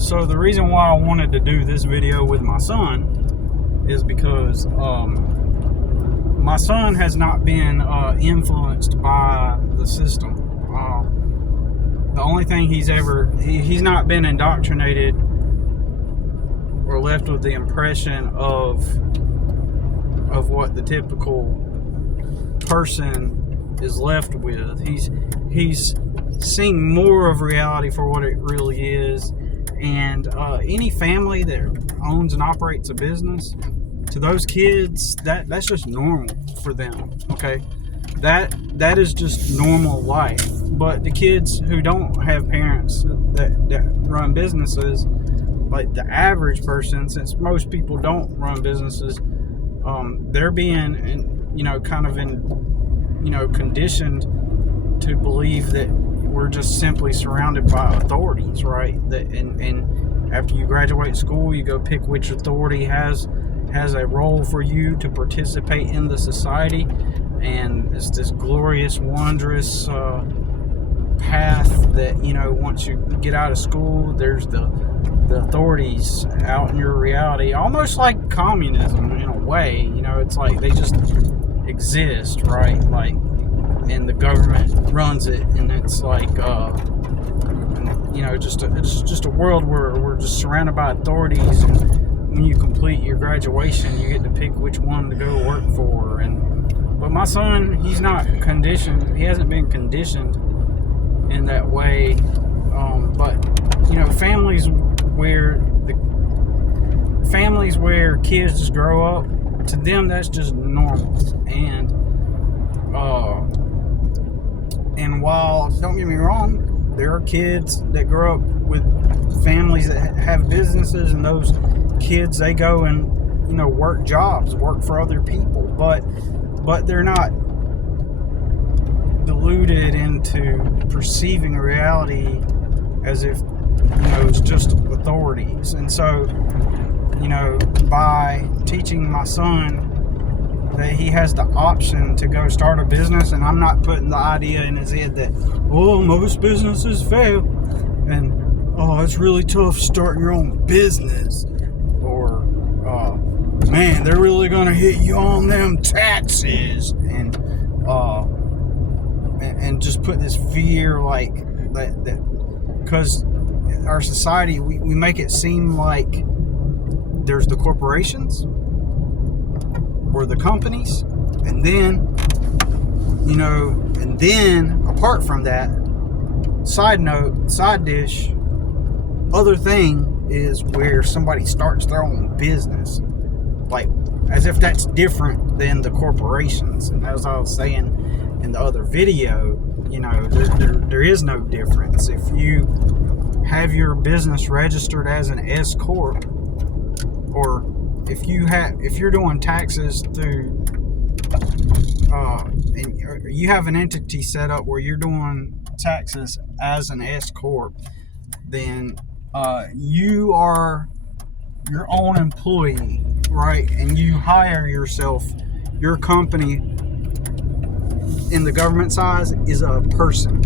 So the reason why I wanted to do this video with my son is because my son has not been influenced by the system. The only thing he's not been indoctrinated or left with the impression of what the typical person is left with. He's seeing more of reality for what it really is. And any family that owns and operates a business, to those kids, that's just normal for them. Okay, that is just normal life. But the kids who don't have parents that run businesses, like the average person, since most people don't run businesses, they're being, conditioned to believe that we're just simply surrounded by authorities, right? And after you graduate school, you go pick which authority has a role for you to participate in the society, and it's this glorious, wondrous path that, once you get out of school, there's the authorities out in your reality, almost like communism in a way. It's like they just exist, right? Like, and the government runs it, and it's like just a world where we're just surrounded by authorities, and when you complete your graduation, you get to pick which one to go work for. But my son, he's not conditioned. He hasn't been conditioned in that way. But families where kids just grow up, to them that's just normal. And while, don't get me wrong, there are kids that grow up with families that have businesses, and those kids, they go and work jobs, work for other people, but they're not deluded into perceiving reality as if it's just authorities. And so by teaching my son that he has the option to go start a business, and I'm not putting the idea in his head that, most businesses fail, and it's really tough starting your own business, or man, they're really gonna hit you on them taxes, and just put this fear like that, because our society, we make it seem like there's the corporations or the companies, and then apart from that, side dish, other thing is where somebody starts their own business, like as if that's different than the corporations. And as I was saying in the other video, there is no difference. If you have your business registered as an S corp, or if you're doing taxes through and you have an entity set up where you're doing taxes as an S corp, then you are your own employee, right? And you hire yourself. Your company in the government size is a person,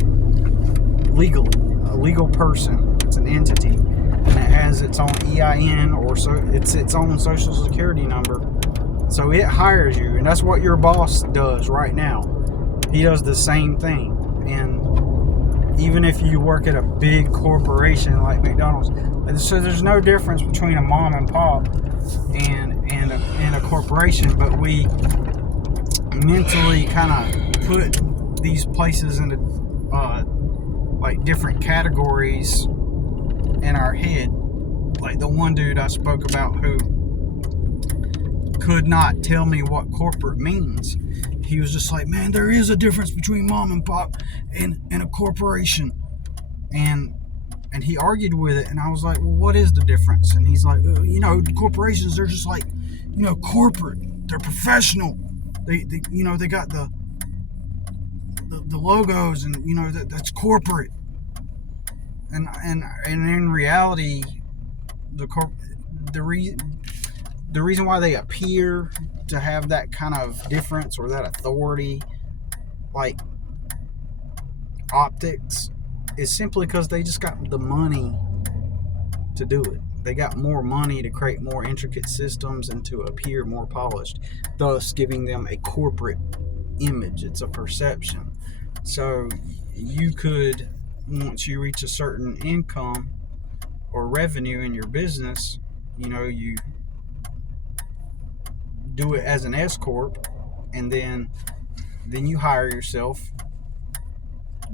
legally, a legal person. It's an entity, and it has its own EIN, or so it's its own social security number. So it hires you, and that's what your boss does right now. He does the same thing. And even if you work at a big corporation like McDonald's, so there's no difference between a mom and pop and a corporation, but we mentally kind of put these places into like different categories in our head. Like the one dude I spoke about who could not tell me what corporate means. He was just like, man, there is a difference between mom and pop and a corporation. And he argued with it, and I was like, well, what is the difference? And he's like, corporations, they're just like, corporate. They're professional. They got the logos, and that's corporate. And in reality, the reason why they appear to have that kind of difference or that authority, like optics, is simply because they just got the money to do it. They got more money to create more intricate systems and to appear more polished, thus giving them a corporate image. It's a perception. So you could, once you reach a certain income or revenue in your business, you do it as an S corp, and then you hire yourself,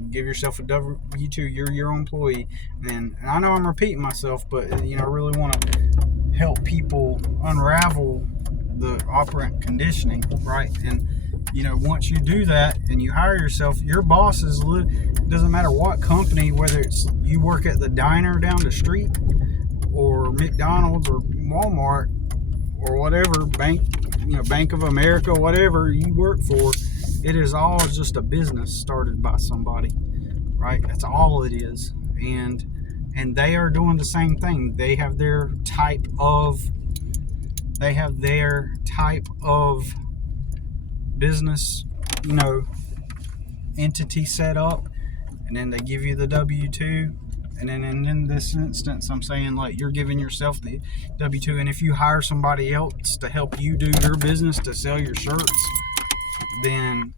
give yourself a W-2. You're your own employee. And I know I'm repeating myself, but I really want to help people unravel the operant conditioning, right? And once you do that and you hire yourself, your boss is, doesn't matter what company, whether it's you work at the diner down the street or McDonald's or Walmart or whatever bank, Bank of America, whatever you work for, it is all just a business started by somebody, right? That's all it is. And they are doing the same thing. They have their type of business, entity set up, and then they give you the W-2. And then in this instance, I'm saying, like, you're giving yourself the W-2. And if you hire somebody else to help you do your business, to sell your shirts, then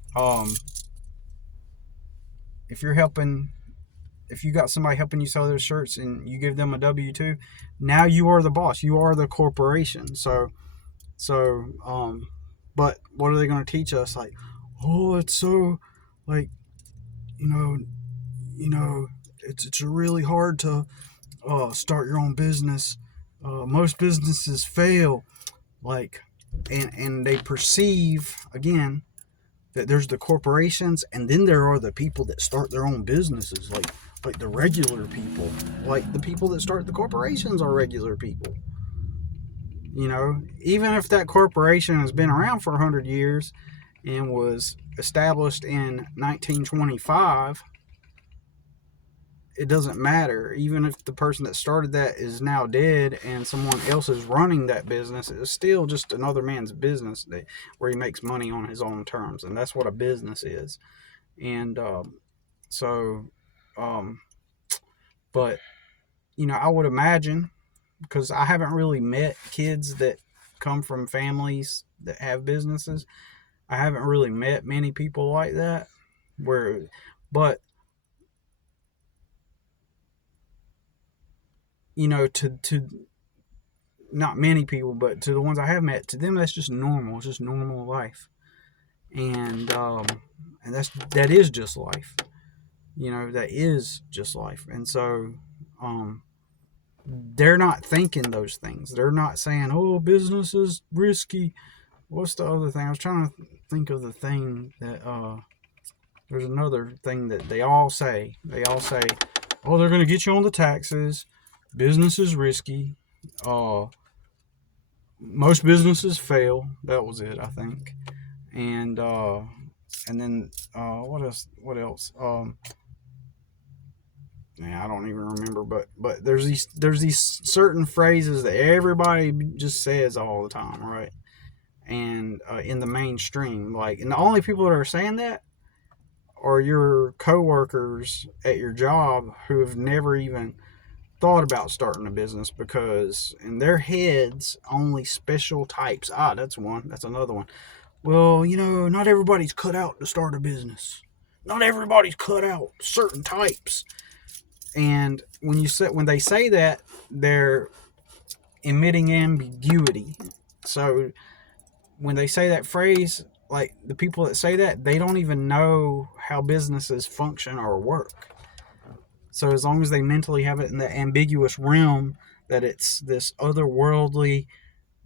if you got somebody helping you sell their shirts and you give them a W-2, now you are the boss. You are the corporation. So but what are they going to teach us? Like, oh, it's so, like, it's really hard to start your own business. Most businesses fail, like, and they perceive, again, that there's the corporations, and then there are the people that start their own businesses, like the regular people. Like, the people that start the corporations are regular people. Even if that corporation has been around for 100 years and was established in 1925, it doesn't matter. Even if the person that started that is now dead and someone else is running that business, it's still just another man's business where he makes money on his own terms. And that's what a business is. And but I would imagine, because I haven't really met kids that come from families that have businesses. I haven't really met many people like that, but to not many people, but to the ones I have met, to them that's just normal. It's just normal life, and that is just life. That is just life, and so they're not thinking those things. They're not saying, "Oh, business is risky." What's the other thing? I was trying to think of the thing that there's another thing that they all say. They all say, "Oh, they're going to get you on the taxes. Business is risky. Most businesses fail." That was it, I think. And then what else? I don't even remember. But there's these certain phrases that everybody just says all the time, right? And in the mainstream, and the only people that are saying that are your coworkers at your job who have never even thought about starting a business, because in their heads only special types. That's another one. Well, not everybody's cut out to start a business. Not everybody's cut out, certain types. And when they say that, they're emitting ambiguity. So when they say that phrase, like, the people that say that, they don't even know how businesses function or work. So as long as they mentally have it in the ambiguous realm that it's this otherworldly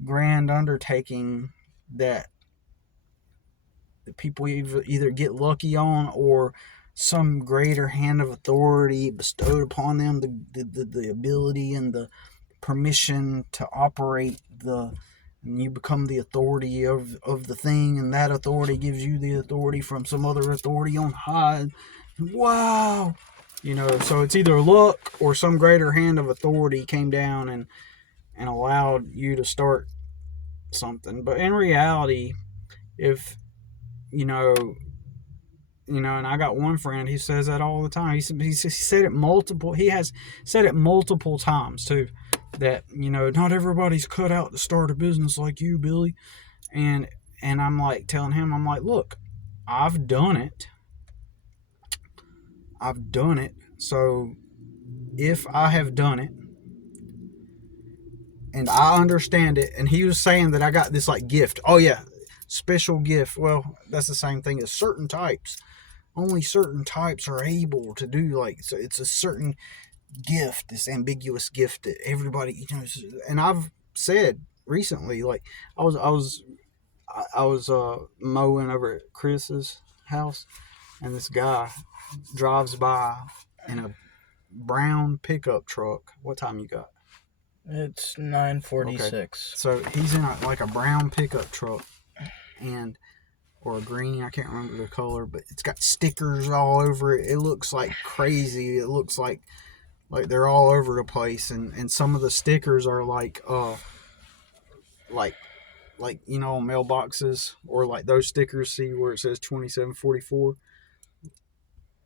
grand undertaking that people either get lucky on, or some greater hand of authority bestowed upon them, the ability and the permission to operate and you become the authority of the thing, and that authority gives you the authority from some other authority on high. Wow. So it's either luck or some greater hand of authority came down and allowed you to start something. But in reality, if and I got one friend, he says that all the time. He said it multiple. He has said it multiple times too. that, you know, not everybody's cut out to start a business like you, Billy. And I'm like telling him, I'm like, look, I've done it. So if I have done it and I understand it, and he was saying that I got this like gift. Oh yeah, special gift. Well, that's the same thing as certain types. Only certain types are able to do, like, so it's a certain gift, this ambiguous gift that everybody, you know. And I've said recently, like, I was mowing over at Chris's house, and this guy drives by in a brown pickup truck. What time you got? It's 9:46. Okay. So he's in like a brown pickup truck, or a green, I can't remember the color, but it's got stickers all over it. It looks like crazy. It looks like they're all over the place, and some of the stickers are like you know, mailboxes, or like those stickers. See where it says 2744?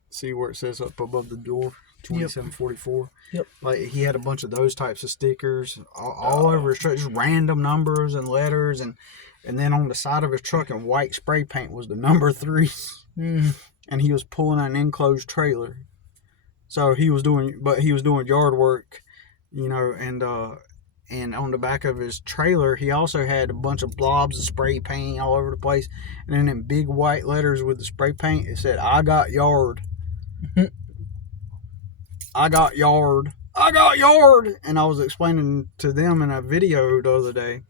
See where it says up above the door, 2744? Yep. Like, he had a bunch of those types of stickers all over his truck, just random numbers and letters, and then on the side of his truck in white spray paint was the number 3. And he was pulling an enclosed trailer. So he was doing yard work, you know, and on the back of his trailer, he also had a bunch of blobs of spray paint all over the place. And then in big white letters with the spray paint, it said, "I got yard." I got yard. And I was explaining to them in a video the other day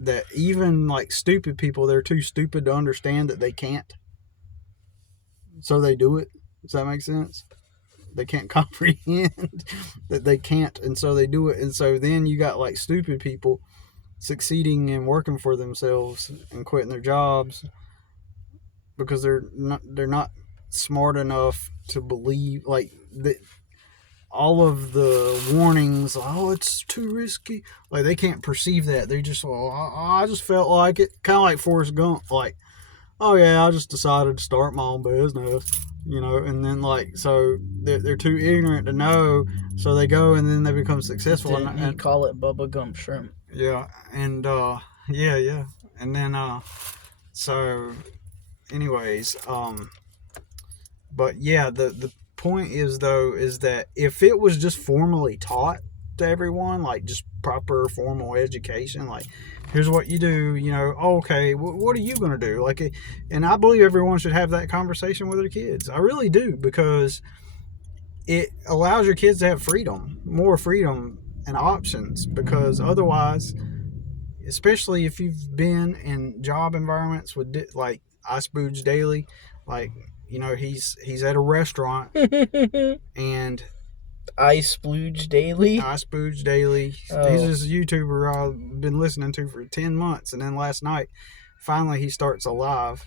that even like stupid people, they're too stupid to understand that they can't. So they do it. Does that make sense? They can't comprehend that they can't, and so they do it. And so then you got like stupid people succeeding and working for themselves and quitting their jobs because they're not smart enough to believe, like, that all of the warnings, oh, it's too risky, like, they can't perceive that. They just, I just felt like it, kind of like Forrest Gump, like, oh yeah, I just decided to start my own business, you know. And then, like, so they're too ignorant to know, so they go and then they become successful. Didn't he call it Bubba Gump Shrimp? Yeah. And yeah, and then so anyways, but yeah, the point is, though, is that if it was just formally taught to everyone, like just proper formal education, like, here's what you do, you know, okay, what are you going to do? Like, and I believe everyone should have that conversation with their kids. I really do, because it allows your kids to have more freedom and options, because otherwise, especially if you've been in job environments with, like, Ice Booge Daily, like, you know, he's at a restaurant and Ice Booge Daily. Oh. He's this YouTuber I've been listening to for 10 months, and then last night, finally, he starts a live,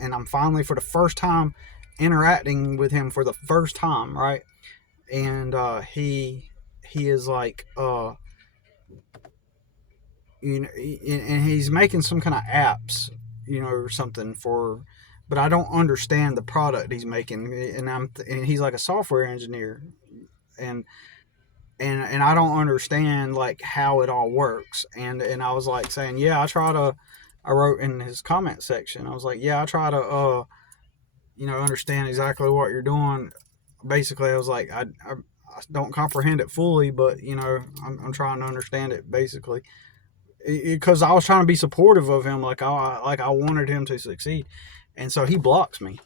and I'm finally, for the first time, interacting with him for the first time, right? And he is like, you know, and he's making some kind of apps, you know, or something for, but I don't understand the product he's making, and he's like a software engineer, and I don't understand, like, how it all works, and I was like saying, yeah, I wrote in his comment section, I was like, yeah, I try to you know, understand exactly what you're doing. Basically, I was like, I don't comprehend it fully, but, you know, I'm trying to understand it, basically, because I was trying to be supportive of him, like I wanted him to succeed. And so he blocks me.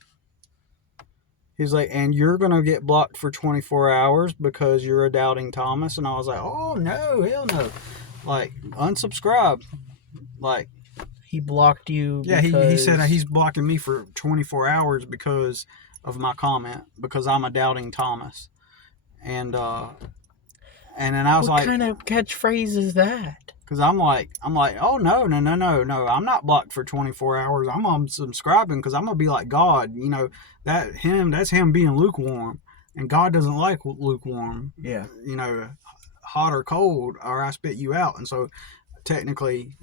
He's like, and you're going to get blocked for 24 hours because you're a doubting Thomas. And I was like, oh, no, hell no. Like, unsubscribe. Like, he blocked you. Yeah, he said he's blocking me for 24 hours because of my comment, because I'm a doubting Thomas. And then I was like, what kind of catchphrase is that? Because I'm like, oh, no. I'm not blocked for 24 hours. I'm unsubscribing because I'm going to be like God. You know, that's him being lukewarm. And God doesn't like lukewarm. Yeah. You know, hot or cold, or I spit you out. And so, technically,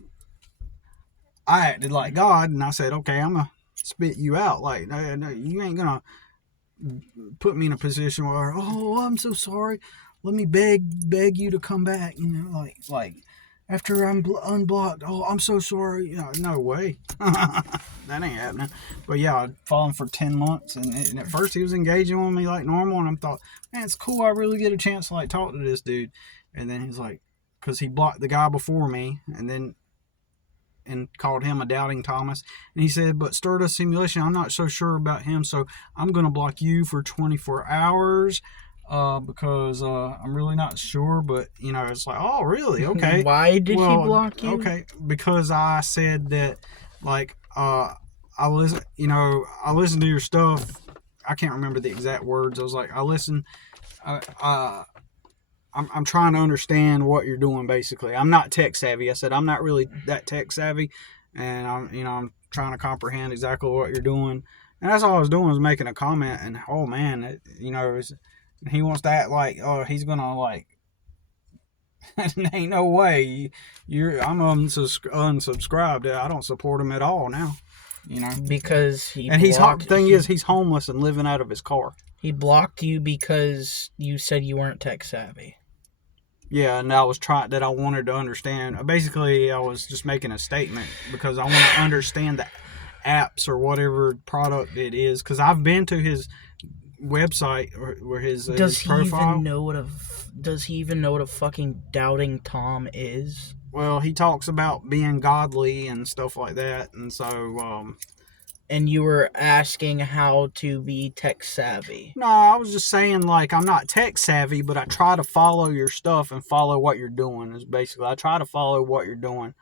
I acted like God, and I said, okay, I'm going to spit you out. Like, no, you ain't going to put me in a position where, oh, I'm so sorry. let me beg you to come back. You know, like after I'm unblocked. Oh, I'm so sorry. You know, no way. That ain't happening. But yeah, I'd follow him for 10 months, and at first he was engaging with me like normal, and I thought, man, it's cool. I really get a chance to like talk to this dude. And then he's like, because he blocked the guy before me, and called him a doubting Thomas. And he said, but Stardust Simulation, I'm not so sure about him, so I'm going to block you for 24 hours because I'm really not sure. But, you know, it's like, oh, really? Okay. Why did he block you? Okay, because I said that, like, I listen to your stuff. I can't remember the exact words. I was like, I'm trying to understand what you're doing, basically. I'm not tech savvy. I said, I'm not really that tech savvy, and I'm trying to comprehend exactly what you're doing. And that's all I was doing, was making a comment. And oh man, he wants to act like, oh, he's gonna like, ain't no way. I'm unsubscribed. I don't support him at all now. You know, because the thing is, he's homeless and living out of his car. He blocked you because you said you weren't tech savvy. Yeah, and I wanted to understand. Basically, I was just making a statement because I want to understand the apps or whatever product it is. Because I've been to his website or his profile. Does he even know what a fucking doubting Tom is? Well, he talks about being godly and stuff like that, and so. And you were asking how to be tech savvy. No, I was just saying, like, I'm not tech savvy, but I try to follow your stuff and follow what you're doing. Is basically, I try to follow what you're doing.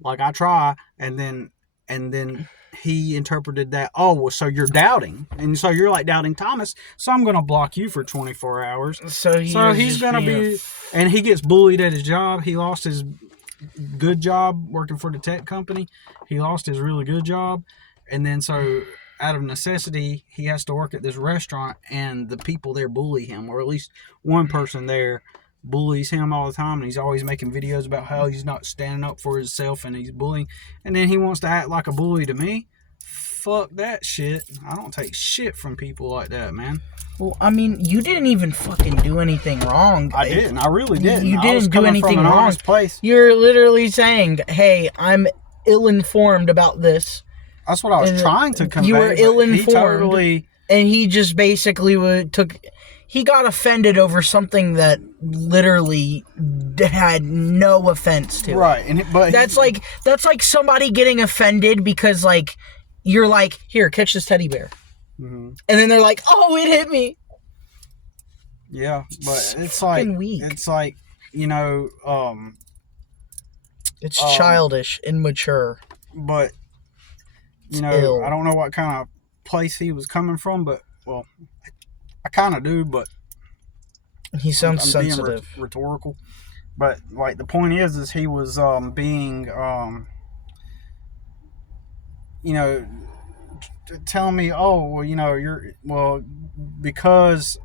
Like, I try, and then he interpreted that, oh, well, so you're doubting. And so you're like doubting Thomas, so I'm going to block you for 24 hours. So he's going to be... And he gets bullied at his job. He lost his good job working for the tech company. He lost his really good job. And then so out of necessity, he has to work at this restaurant, and the people there bully him, or at least one person there bullies him all the time, and he's always making videos about how he's not standing up for himself and he's bullying. And then he wants to act like a bully to me. Fuck that shit. I don't take shit from people like that, man. Well, I mean, you didn't even fucking do anything wrong. I didn't. I really didn't. You didn't do anything from an wrong. Honest place. You're literally saying, hey, I'm ill-informed about this. That's what I was trying to convey. You were ill-informed, and he just basically he got offended over something that literally had no offense to. Right, but that's like somebody getting offended because like you're like, here, catch this teddy bear, and then they're like, oh, it hit me. Yeah, but it's like weak. It's like, you know, it's childish, immature, but. You know, I don't know what kind of place he was coming from, but, well, I kind of do, but... He sounds I'm sensitive. Being rhetorical. But, like, the point is he was being, you know, telling me, oh, well, you know, because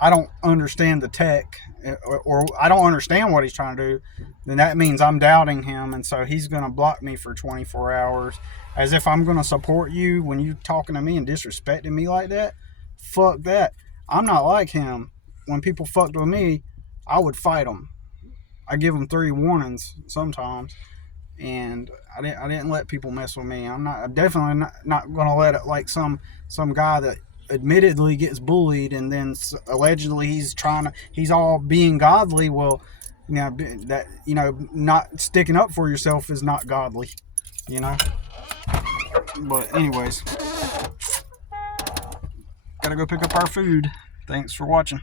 I don't understand the tech, or I don't understand what he's trying to do, then that means I'm doubting him, and so he's going to block me for 24 hours, as if I'm going to support you when you're talking to me and disrespecting me like that. Fuck that. I'm not like him. When people fucked with me, I would fight them. I give them 3 warnings sometimes, and I didn't let people mess with me. I'm definitely not going to let it, like some guy that admittedly gets bullied, and then allegedly he's all being godly. Well, you know, that, you know, not sticking up for yourself is not godly, you know. But anyways, gotta go pick up our food. Thanks for watching.